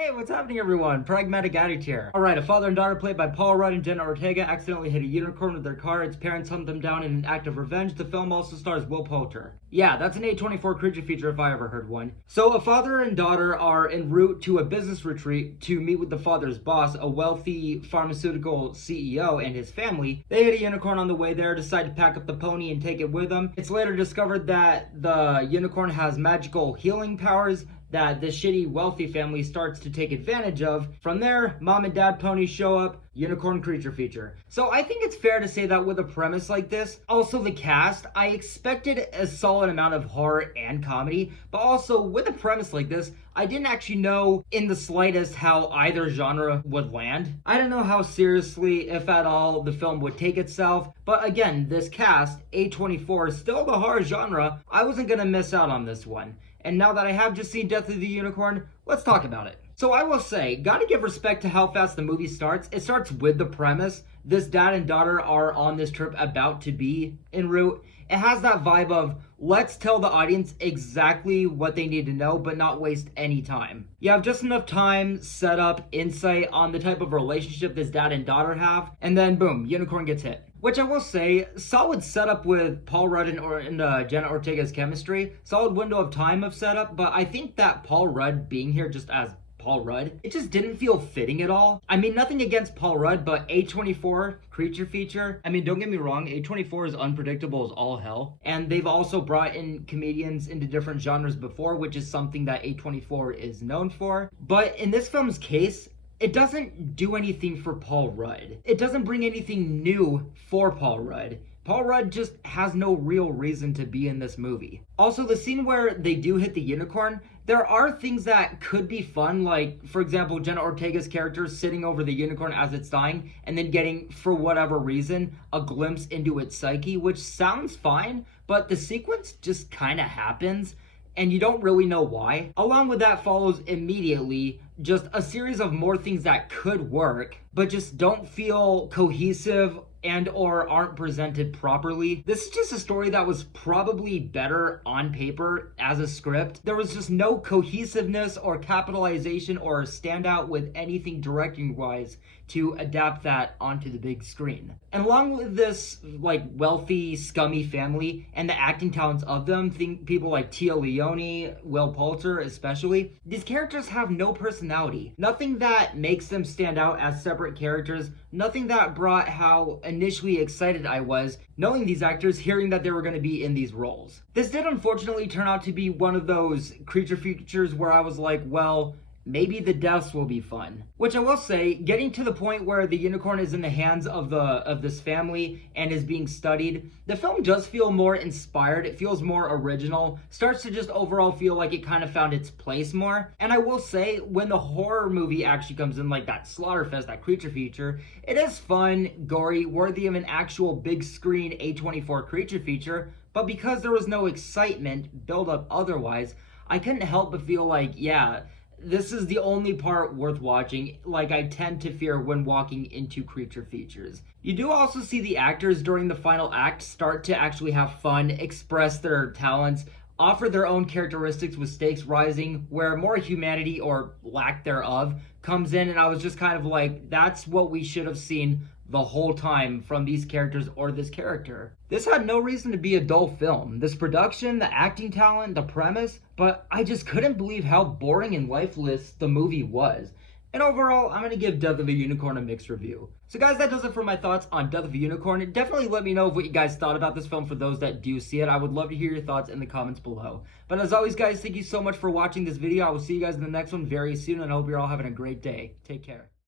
Hey, what's happening everyone? Pragmatic Addict here. Alright, a father and daughter played by Paul Rudd and Jenna Ortega accidentally hit a unicorn with their car. Its parents hunt them down in an act of revenge. The film also stars Will Poulter. Yeah, that's an A24 creature feature if I ever heard one. So a father and daughter are en route to a business retreat to meet with the father's boss, a wealthy pharmaceutical CEO, and his family. They hit a unicorn on the way there, decide to pack up the pony and take it with them. It's later discovered that the unicorn has magical healing powers that this shitty wealthy family starts to take advantage of. From there, mom and dad pony show up, unicorn creature feature. So I think it's fair to say that with a premise like this, also the cast, I expected a solid amount of horror and comedy, but also with a premise like this, I didn't actually know in the slightest how either genre would land. I don't know how seriously, if at all, the film would take itself, but again, this cast, A24, still the horror genre, I wasn't gonna miss out on this one. And now that I have just seen Death of the Unicorn, let's talk about it. So I will say, gotta give respect to how fast the movie starts. It starts with the premise. This dad and daughter are on this trip about to be en route. It has that vibe of, let's tell the audience exactly what they need to know, but not waste any time. You have just enough time, setup, insight on the type of relationship this dad and daughter have, and then boom, unicorn gets hit. Which I will say, solid setup with Paul Rudd and Jenna Ortega's chemistry. Solid window of time of setup, but I think that Paul Rudd being here just as Paul Rudd, it just didn't feel fitting at all. I mean, nothing against Paul Rudd, but A24 creature feature, I mean, don't get me wrong, A24 is unpredictable as all hell. And they've also brought in comedians into different genres before, which is something that A24 is known for. But in this film's case, it doesn't do anything for Paul Rudd. It doesn't bring anything new for Paul Rudd. Paul Rudd just has no real reason to be in this movie. Also, the scene where they do hit the unicorn, there are things that could be fun, like, for example, Jenna Ortega's character sitting over the unicorn as it's dying, and then getting, for whatever reason, a glimpse into its psyche, which sounds fine, but the sequence just kind of happens, and you don't really know why. Along with that follows immediately just a series of more things that could work, but just don't feel cohesive and or aren't presented properly. This is just a story that was probably better on paper as a script. There was just no cohesiveness or capitalization or standout with anything directing wise to adapt that onto the big screen. And along with this like wealthy, scummy family and the acting talents of them, think people like Tia Leone, Will Poulter especially, these characters have no personality. Nothing that makes them stand out as separate characters, nothing that brought how initially excited I was knowing these actors, hearing that they were going to be in these roles. This did unfortunately turn out to be one of those creature features where I was like, well, maybe the deaths will be fun. Which I will say, getting to the point where the unicorn is in the hands of this family and is being studied, the film does feel more inspired. It feels more original. Starts to just overall feel like it kind of found its place more. And I will say, when the horror movie actually comes in, like that Slaughterfest, that creature feature, it is fun, gory, worthy of an actual big screen A24 creature feature. But because there was no excitement build up otherwise, I couldn't help but feel like, yeah, this is the only part worth watching, like I tend to fear when walking into creature features. You do also see the actors during the final act start to actually have fun, express their talents, offer their own characteristics with stakes rising, where more humanity or lack thereof comes in, and I was just kind of like, that's what we should have seen the whole time from these characters or this character. This had no reason to be a dull film. This production, the acting talent, the premise, but I just couldn't believe how boring and lifeless the movie was. And overall, I'm going to give Death of a Unicorn a mixed review. So guys, that does it for my thoughts on Death of a Unicorn. Definitely let me know what you guys thought about this film for those that do see it. I would love to hear your thoughts in the comments below. But as always guys, thank you so much for watching this video. I will see you guys in the next one very soon, and I hope you're all having a great day. Take care.